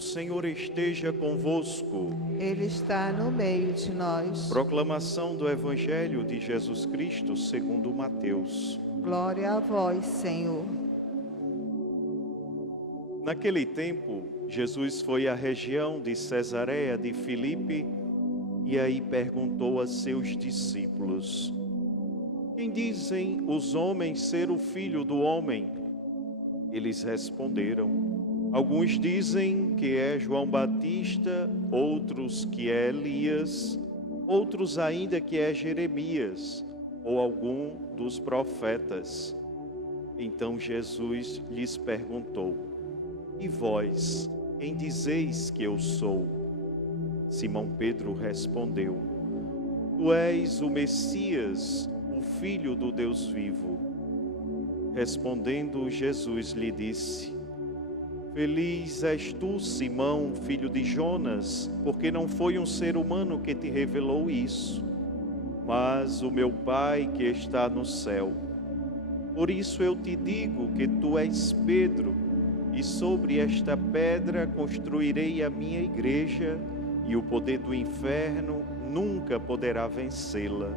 O Senhor esteja convosco. Ele está no meio de nós. Proclamação do Evangelho de Jesus Cristo segundo Mateus. Glória a vós, Senhor. Naquele tempo, Jesus foi à região de Cesareia de Filipe e aí perguntou a seus discípulos: Quem dizem os homens ser o Filho do Homem? Eles responderam: Alguns dizem que é João Batista, outros que é Elias, outros ainda que é Jeremias ou algum dos profetas. Então Jesus lhes perguntou: E vós, quem dizeis que eu sou? Simão Pedro respondeu: Tu és o Messias, o Filho do Deus vivo. Respondendo, Jesus lhe disse: Feliz és tu, Simão, filho de Jonas, porque não foi um ser humano que te revelou isso, mas o meu Pai que está no céu. Por isso eu te digo que tu és Pedro, e sobre esta pedra construirei a minha igreja, e o poder do inferno nunca poderá vencê-la.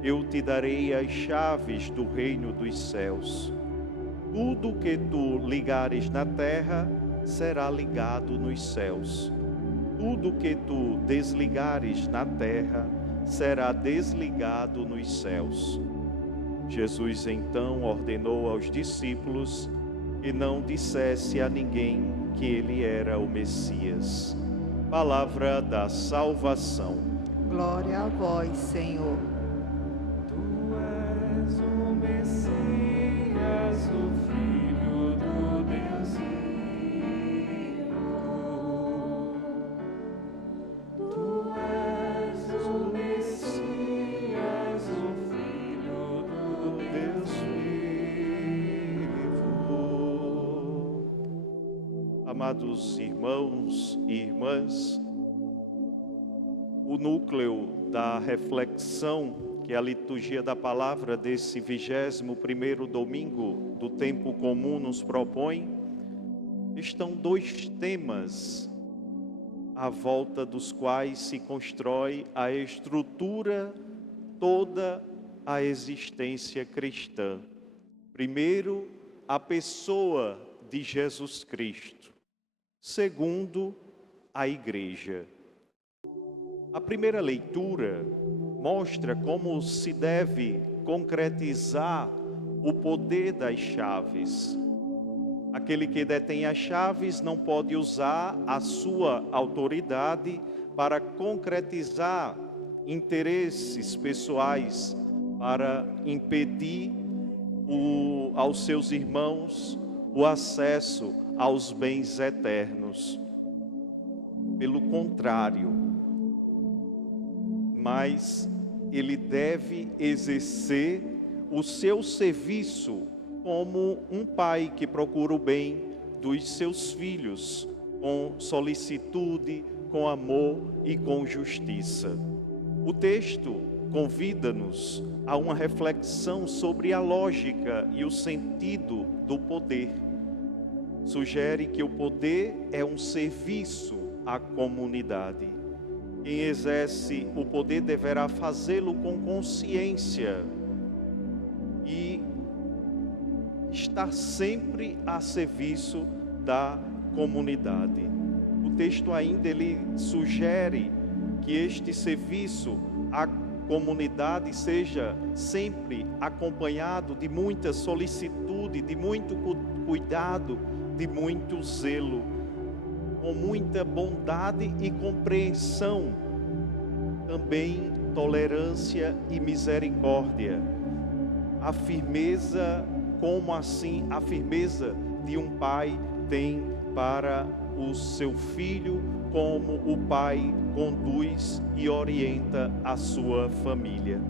Eu te darei as chaves do reino dos céus. Tudo que tu ligares na terra será ligado nos céus. Tudo que tu desligares na terra será desligado nos céus. Jesus então ordenou aos discípulos que não dissesse a ninguém que ele era o Messias. Palavra da salvação. Glória a vós, Senhor. Tu és o Messias, o Filho do Deus vivo. Tu és o Messias, o Filho do Deus vivo. Amados irmãos e irmãs, o núcleo da reflexão que a liturgia da palavra desse 21º domingo do tempo comum nos propõe, estão dois temas à volta dos quais se constrói a estrutura toda a existência cristã. Primeiro, a pessoa de Jesus Cristo. Segundo, a Igreja. A primeira leitura mostra como se deve concretizar o poder das chaves. Aquele que detém as chaves não pode usar a sua autoridade para concretizar interesses pessoais, para impedir aos seus irmãos o acesso aos bens eternos. Pelo contrário, mas ele deve exercer o seu serviço como um pai que procura o bem dos seus filhos, com solicitude, com amor e com justiça. O texto convida-nos a uma reflexão sobre a lógica e o sentido do poder. Sugere que o poder é um serviço à comunidade. Quem exerce o poder deverá fazê-lo com consciência e estar sempre a serviço da comunidade. O texto ainda ele sugere que este serviço à comunidade seja sempre acompanhado de muita solicitude, de muito cuidado, de muito zelo, com muita bondade e compreensão, também tolerância e misericórdia. A firmeza, como assim a firmeza de um pai tem para o seu filho, como o pai conduz e orienta a sua família.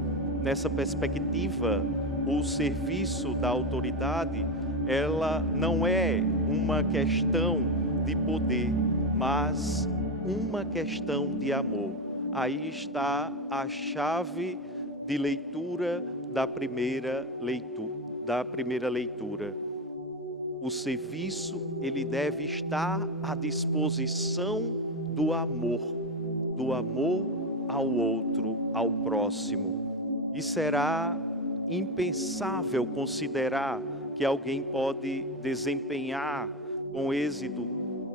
Nessa perspectiva, o serviço da autoridade, ela não é uma questão de poder, mas uma questão de amor. Aí está a chave de leitura da primeira leitura. O serviço, ele deve estar à disposição do amor ao outro, ao próximo. E será impensável considerar que alguém pode desempenhar com êxito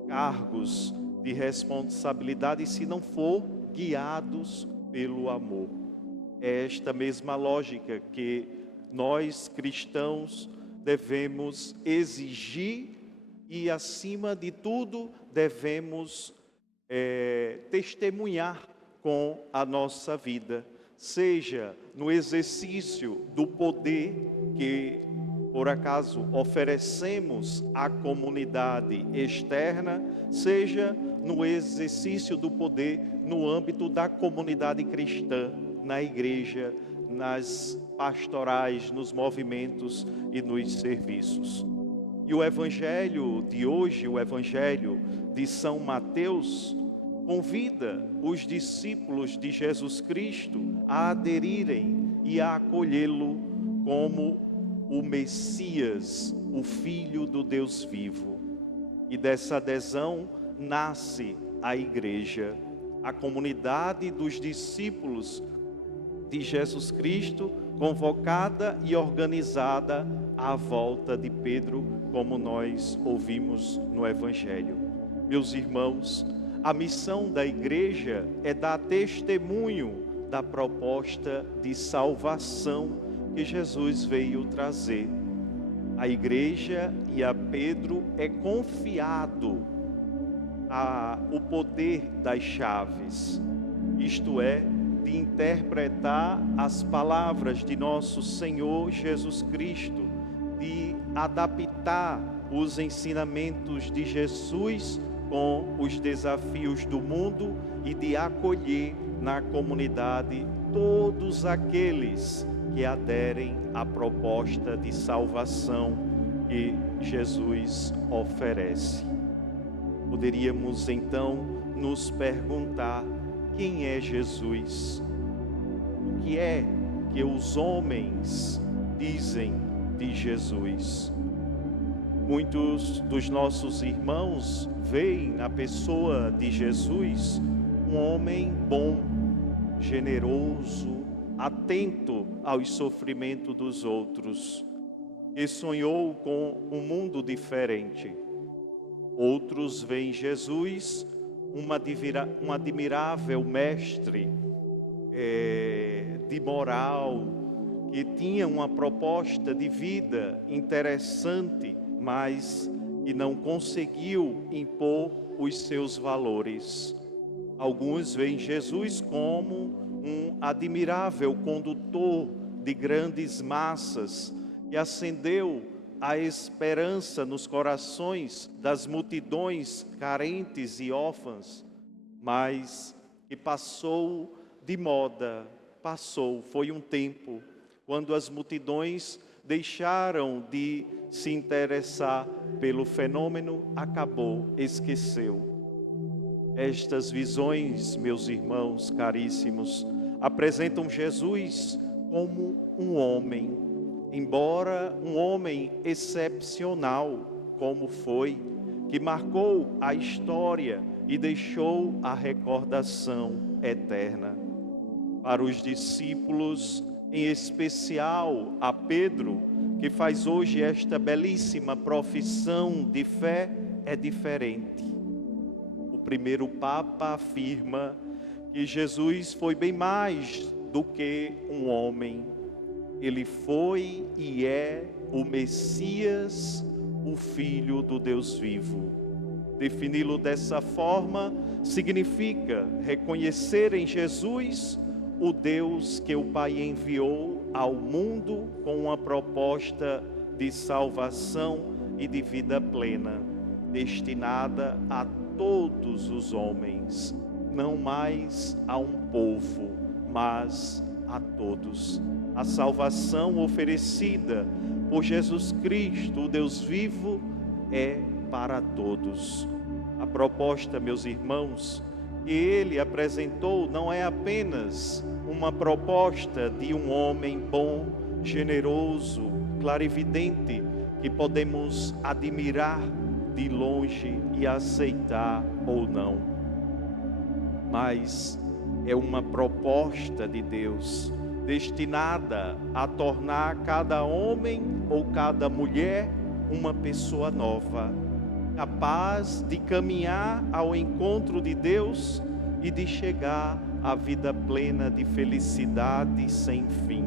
cargos de responsabilidade se não for guiados pelo amor. É esta mesma lógica que nós cristãos devemos exigir e, acima de tudo, devemos testemunhar com a nossa vida, seja no exercício do poder que, por acaso, oferecemos à comunidade externa, seja no exercício do poder no âmbito da comunidade cristã, na igreja, nas pastorais, nos movimentos e nos serviços. E o evangelho de hoje, o evangelho de São Mateus, convida os discípulos de Jesus Cristo a aderirem e a acolhê-lo como o Messias, o Filho do Deus vivo. E dessa adesão nasce a igreja, a comunidade dos discípulos de Jesus Cristo, convocada e organizada à volta de Pedro, como nós ouvimos no Evangelho. Meus irmãos, a missão da igreja é dar testemunho da proposta de salvação que Jesus veio trazer. A igreja e a Pedro é confiado o poder das chaves, isto é, de interpretar as palavras de nosso Senhor Jesus Cristo, de adaptar os ensinamentos de Jesus com os desafios do mundo e de acolher na comunidade todos aqueles que aderem à proposta de salvação que Jesus oferece. Poderíamos então nos perguntar: quem é Jesus? O que é que os homens dizem de Jesus? Muitos dos nossos irmãos veem na pessoa de Jesus um homem bom, generoso, atento aos sofrimentos dos outros, que sonhou com um mundo diferente. Outros veem Jesus um admirável mestre de moral, que tinha uma proposta de vida interessante, mas que não conseguiu impor os seus valores. Alguns veem Jesus como um admirável condutor de grandes massas, que acendeu a esperança nos corações das multidões carentes e órfãs, mas que passou de moda, foi um tempo quando as multidões deixaram de se interessar pelo fenômeno, esqueceu. Estas visões, meus irmãos caríssimos, apresentam Jesus como um homem, embora um homem excepcional, como foi, que marcou a história e deixou a recordação eterna. Para os discípulos, em especial a Pedro, que faz hoje esta belíssima profissão de fé, é diferente. O primeiro Papa afirma que Jesus foi bem mais do que um homem. Ele foi e é o Messias, o Filho do Deus vivo. Defini-lo dessa forma significa reconhecer em Jesus o Deus que o Pai enviou ao mundo com uma proposta de salvação e de vida plena, destinada a todos os homens, não mais a um povo, mas a todos. A salvação oferecida por Jesus Cristo, o Deus vivo, é para todos. A proposta, meus irmãos, que ele apresentou não é apenas uma proposta de um homem bom, generoso, clarividente, que podemos admirar de longe e aceitar ou não. Mas é uma proposta de Deus destinada a tornar cada homem ou cada mulher uma pessoa nova, capaz de caminhar ao encontro de Deus e de chegar à vida plena de felicidade sem fim.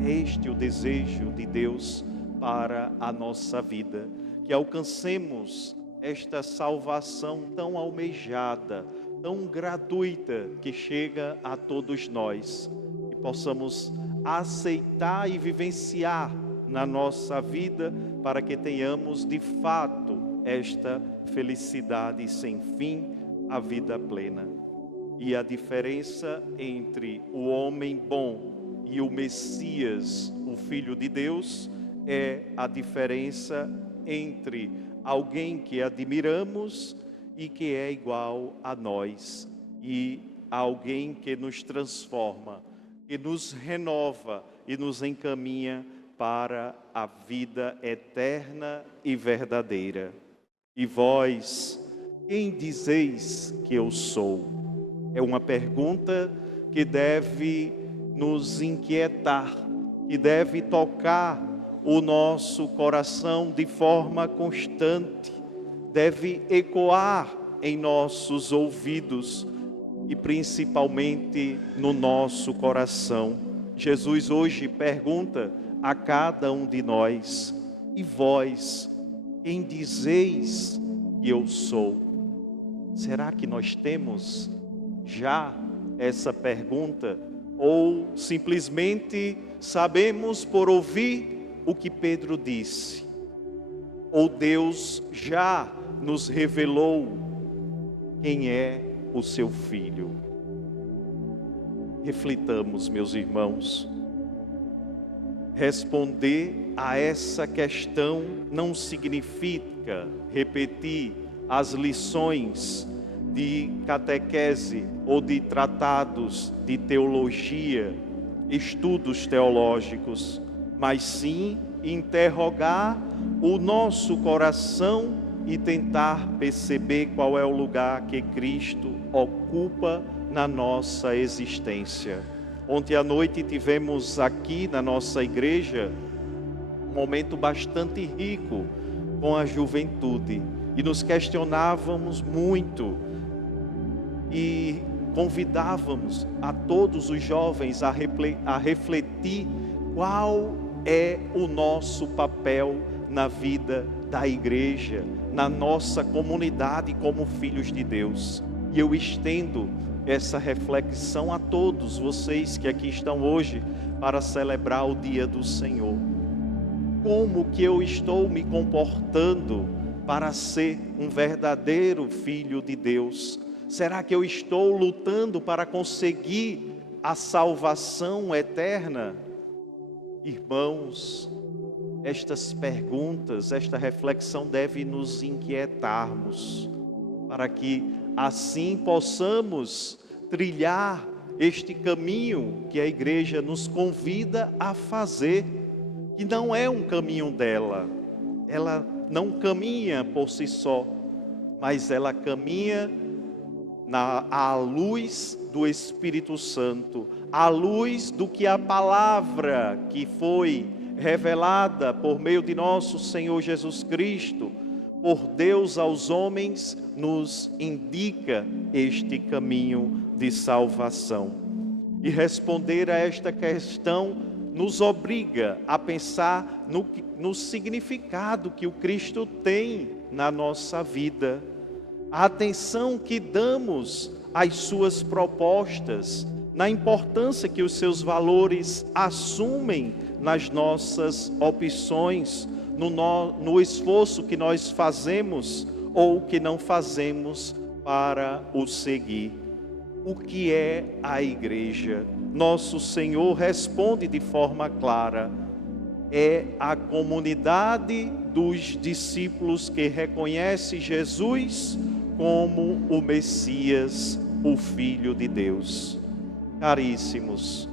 É este o desejo de Deus para a nossa vida, que alcancemos esta salvação tão almejada, tão gratuita, que chega a todos nós, e possamos aceitar e vivenciar na nossa vida, para que tenhamos de fato esta felicidade sem fim, a vida plena. E a diferença entre o homem bom e o Messias, o Filho de Deus, é a diferença entre alguém que admiramos e que é igual a nós, e alguém que nos transforma, que nos renova e nos encaminha para a vida eterna e verdadeira. E vós, quem dizeis que eu sou? É uma pergunta que deve nos inquietar, que deve tocar o nosso coração de forma constante, deve ecoar em nossos ouvidos e principalmente no nosso coração. Jesus hoje pergunta a cada um de nós: e vós, quem dizeis que eu sou? Será que nós temos já essa pergunta? Ou simplesmente sabemos por ouvir o que Pedro disse? Ou Deus já nos revelou quem é o seu Filho? Reflitamos, meus irmãos. Responder a essa questão não significa repetir as lições de catequese ou de tratados de teologia, estudos teológicos, mas sim interrogar o nosso coração e tentar perceber qual é o lugar que Cristo ocupa na nossa existência. Ontem à noite tivemos aqui na nossa igreja um momento bastante rico com a juventude e nos questionávamos muito e convidávamos a todos os jovens a refletir qual é o nosso papel na vida da igreja, na nossa comunidade como filhos de Deus. E eu estendo essa reflexão a todos vocês que aqui estão hoje para celebrar o dia do Senhor. Como que eu estou me comportando para ser um verdadeiro filho de Deus? Será que eu estou lutando para conseguir a salvação eterna? Irmãos, estas perguntas, esta reflexão deve nos inquietarmos, para que assim possamos trilhar este caminho que a igreja nos convida a fazer, que não é um caminho dela, ela não caminha por si só, mas ela caminha à luz do Espírito Santo, à luz do que a palavra que foi revelada por meio de nosso Senhor Jesus Cristo, por Deus aos homens, nos indica este caminho de salvação. E responder a esta questão nos obriga a pensar no significado que o Cristo tem na nossa vida, a atenção que damos às suas propostas, na importância que os seus valores assumem nas nossas opções, no esforço que nós fazemos ou que não fazemos para o seguir. O que é a igreja? Nosso Senhor responde de forma clara: é a comunidade dos discípulos que reconhece Jesus como o Messias, o Filho de Deus. Caríssimos,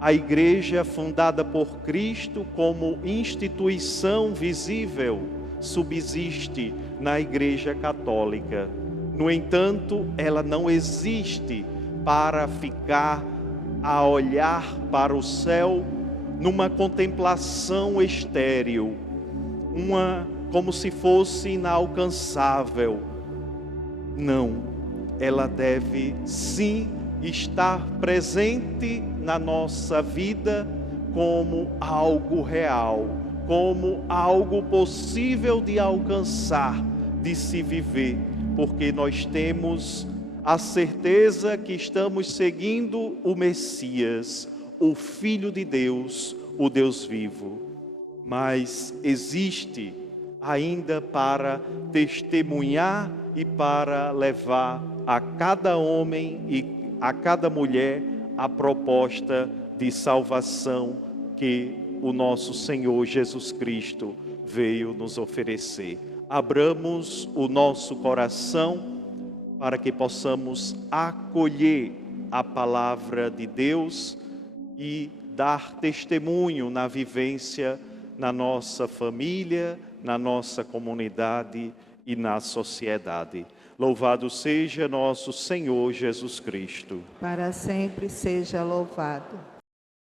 A igreja fundada por Cristo como instituição visível subsiste na Igreja Católica. No entanto, ela não existe para ficar a olhar para o céu numa contemplação estéril, como se fosse inalcançável. Não, ela deve sim estar presente na nossa vida como algo real, como algo possível de alcançar, de se viver, porque nós temos a certeza que estamos seguindo o Messias, o Filho de Deus, o Deus vivo. Mas existe ainda para testemunhar e para levar a cada homem e a cada mulher a proposta de salvação que o nosso Senhor Jesus Cristo veio nos oferecer. Abramos o nosso coração para que possamos acolher a palavra de Deus e dar testemunho na vivência, na nossa família, na nossa comunidade e na sociedade. Louvado seja nosso Senhor Jesus Cristo. Para sempre seja louvado.